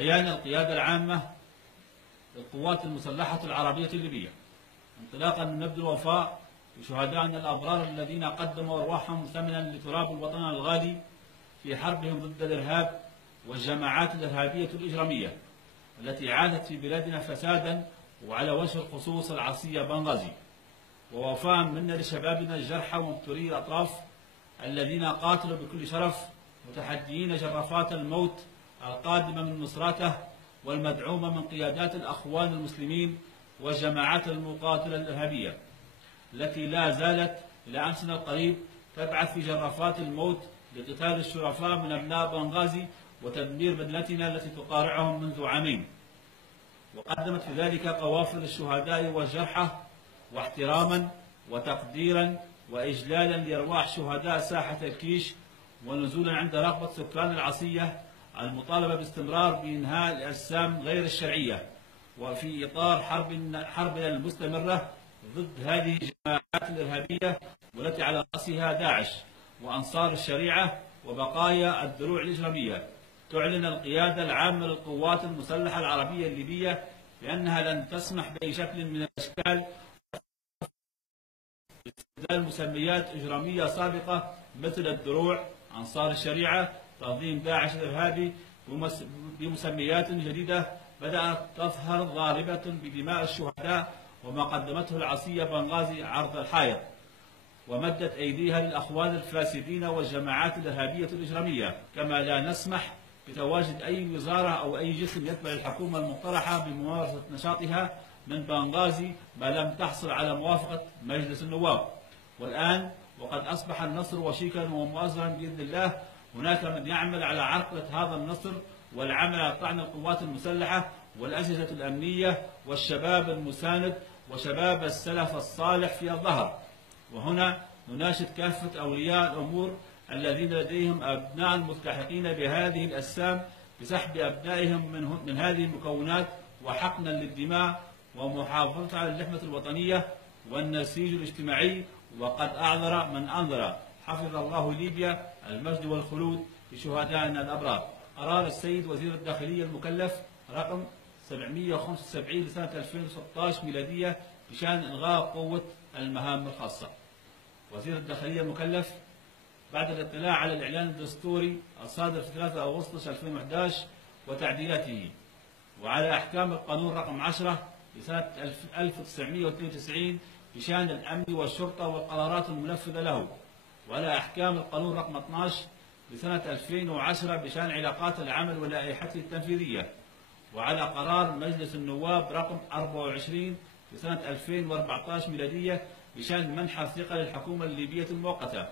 بيان القيادة العامة للقوات المسلحة العربية الليبية انطلاقا من مبدأ الوفاء بشهدائنا الأبرار الذين قدموا أرواحهم ثمنا لتراب الوطن الغالي في حربهم ضد الإرهاب والجماعات الإرهابية الإجرامية التي عادت في بلادنا فسادا، وعلى وجه الخصوص العصية بنغازي. ووفاء منا لشبابنا الجرحى ومبتوري الأطراف الذين قاتلوا بكل شرف متحديين جرافات الموت القادمة من مصراته والمدعومة من قيادات الأخوان المسلمين والجماعات المقاتلة الإرهابية التي لا زالت إلى أمسنا القريب تبعث في جرافات الموت لقتال الشرفاء من أبناء بنغازي وتدمير مدينتنا التي تقارعهم منذ عامين. وقدمت في ذلك قوافل الشهداء والجرحى واحتراما وتقديرا وإجلالا لأرواح شهداء ساحة الكيش، ونزولا عند رغبة سكان العصية المطالبة باستمرار بإنهاء الأجسام غير الشرعية، وفي إطار حربنا المستمرة ضد هذه الجماعات الإرهابية والتي على رأسها داعش وأنصار الشريعة وبقايا الدروع الإجرامية. تعلن القيادة العامة للقوات المسلحة العربية الليبية بأنها لن تسمح بأي شكل من الأشكال باستبدال مسميات إجرامية سابقة مثل الدروع، أنصار الشريعة، تنظيم داعش الإرهابي بمسميات جديدة بدأت تظهر ضاربة بدماء الشهداء وما قدمته العصية بنغازي عرض الحائط، ومدت أيديها للأخوان الفاسدين والجماعات الإرهابية الإجرامية. كما لا نسمح بتواجد أي وزارة أو أي جسم يتبع الحكومة المقترحة بممارسة نشاطها من بنغازي ما لم تحصل على موافقة مجلس النواب. والآن وقد أصبح النصر وشيكا ومؤازرا بإذن الله، هناك من يعمل على عرقلة هذا النصر والعمل على طعن القوات المسلحة والأجهزة الأمنية والشباب المساند وشباب السلف الصالح في الظهر. وهنا نناشد كافة أولياء الأمور الذين لديهم أبناء ملتحقين بهذه الأجسام بسحب أبنائهم من هذه المكونات وحقنا للدماء ومحافظة على اللحمة الوطنية والنسيج الاجتماعي. وقد أعذر من أنذر. حفظ الله ليبيا، المجد والخلود لشهدائنا الأبرار. قرار السيد وزير الداخلية المكلف رقم 775 لسنة 2016 ميلادية بشأن إلغاء قوة المهام الخاصة. وزير الداخلية المكلف بعد الاطلاع على الإعلان الدستوري الصادر في 3 أغسطس 2011 وتعديلاته، وعلى أحكام القانون رقم 10 لسنة 1992 بشأن الأمن والشرطة والقرارات المنفذة له، وعلى أحكام القانون رقم 12 لسنة 2010 بشأن علاقات العمل ولائحته التنفيذية، وعلى قرار مجلس النواب رقم 24 لسنة 2014 ميلادية بشأن منح الثقة للحكومة الليبية المؤقتة،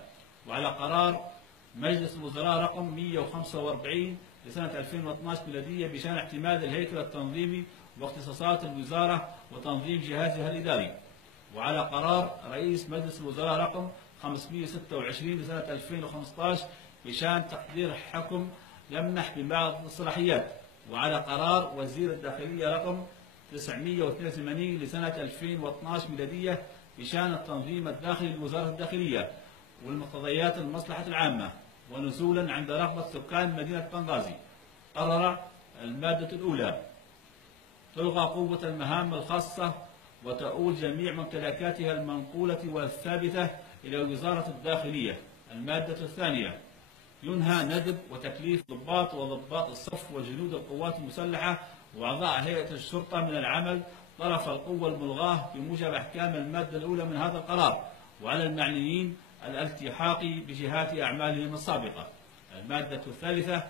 وعلى قرار مجلس الوزراء رقم 145 لسنة 2012 ميلادية بشأن اعتماد الهيكل التنظيمي واختصاصات الوزارة وتنظيم جهازها الإداري، وعلى قرار رئيس مجلس الوزراء رقم 526 لسنة 2015 بشأن تقدير حكم يمنح ببعض الصلاحيات، وعلى قرار وزير الداخلية رقم 982 لسنة 2012 ميلادية بشأن التنظيم الداخلي لوزارة الداخلية والمقتضيات المصلحة العامة. ونزولا عند رغبة سكان مدينة بنغازي، قرر المادة الأولى تلغى قوة المهام الخاصة وتؤول جميع ممتلكاتها المنقولة والثابتة إلى وزارة الداخلية. المادة الثانية ينهى ندب وتكليف ضباط وضباط الصف وجنود القوات المسلحة وأعضاء هيئة الشرطة من العمل طرف القوة الملغاة بموجب أحكام المادة الأولى من هذا القرار، وعلى المعنيين الالتحاق بجهات أعمالهم السابقة. المادة الثالثة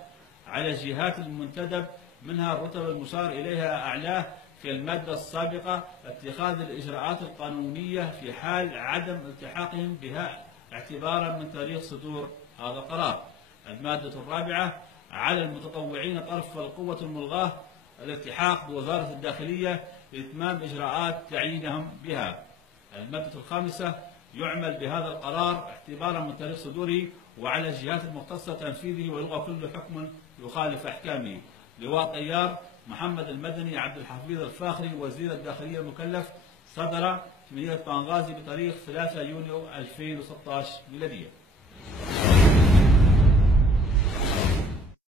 على الجهات المنتدب منها الرتب المشار إليها أعلاه في المادة السابقة اتخاذ الإجراءات القانونية في حال عدم التحاقهم بها اعتبارا من تاريخ صدور هذا القرار. المادة الرابعة على المتطوعين طرف القوة الملغاة الالتحاق بوزارة الداخلية لإتمام إجراءات تعيينهم بها. المادة الخامسة يعمل بهذا القرار اعتبارا من تاريخ صدوره، وعلى الجهات المختصة تنفيذه ويلغى كل حكم يخالف أحكامه. لواء طيار محمد المدني عبد الحفيظ الفاخري وزير الداخلية المكلف، صدر في مدينة بنغازي بتاريخ 3 يونيو 2016 ميلادية.